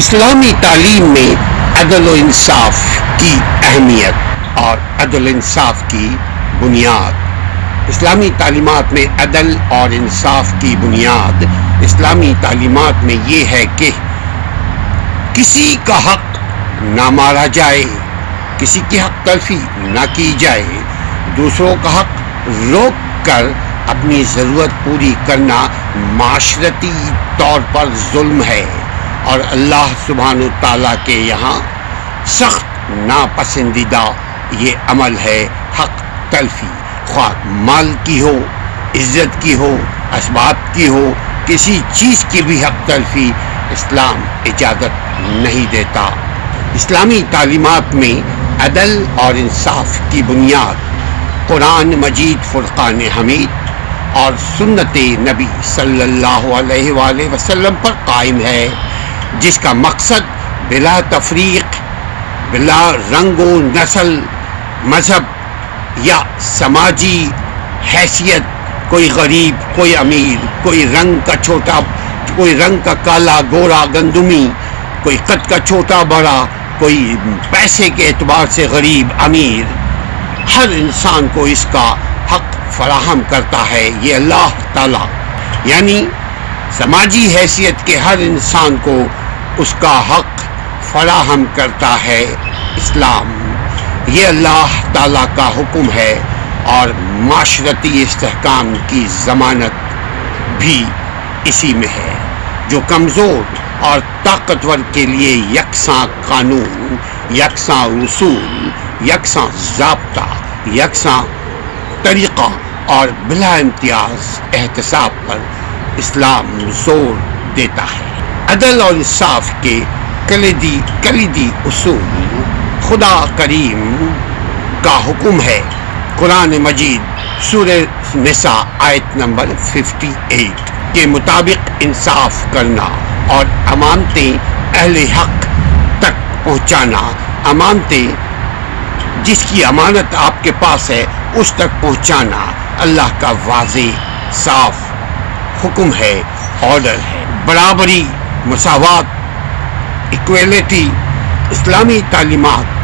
اسلامی تعلیم میں عدل و انصاف کی اہمیت اور عدل و انصاف کی بنیاد۔ اسلامی تعلیمات میں عدل اور انصاف کی بنیاد اسلامی تعلیمات میں یہ ہے کہ کسی کا حق نہ مارا جائے، کسی کی حق تلفی نہ کی جائے، دوسروں کا حق روک کر اپنی ضرورت پوری کرنا معاشرتی طور پر ظلم ہے اور اللہ سبحانہ تعالیٰ کے یہاں سخت ناپسندیدہ یہ عمل ہے حق تلفی، خواہ مال کی ہو، عزت کی ہو، اسباب کی ہو، کسی چیز کی بھی حق تلفی اسلام اجازت نہیں دیتا۔ اسلامی تعلیمات میں عدل اور انصاف کی بنیاد قرآن مجید فرقان حمید اور سنت نبی صلی اللہ علیہ وآلہ وسلم پر قائم ہے، جس کا مقصد بلا تفریق، بلا رنگ و نسل، مذہب یا سماجی حیثیت، کوئی غریب، کوئی امیر، کوئی رنگ کا چھوٹا، کوئی رنگ کا کالا، گورا، گندمی، کوئی قد کا چھوٹا بڑا، کوئی پیسے کے اعتبار سے غریب، امیر، ہر انسان کو اس کا حق فراہم کرتا ہے یہ اللہ تعالیٰ، یعنی سماجی حیثیت کے ہر انسان کو اس کا حق فراہم کرتا ہے اسلام۔ یہ اللہ تعالیٰ کا حکم ہے اور معاشرتی استحکام کی ضمانت بھی اسی میں ہے، جو کمزور اور طاقتور کے لیے یکساں قانون، یکساں اصول، یکساں ضابطہ، یکساں طریقہ اور بلا امتیاز احتساب پر اسلام زور دیتا ہے۔ عدل اور انصاف کے کلیدی اصول خدا کریم کا حکم ہے۔ قرآن مجید سورہ نساء آیت نمبر 58 کے مطابق انصاف کرنا اور امانتیں اہل حق تک پہنچانا، امانتیں جس کی امانت آپ کے پاس ہے اس تک پہنچانا اللہ کا واضح صاف حکم ہے، آرڈر ہے۔ برابری، مساوات، ایکویلٹی اسلامی تعلیمات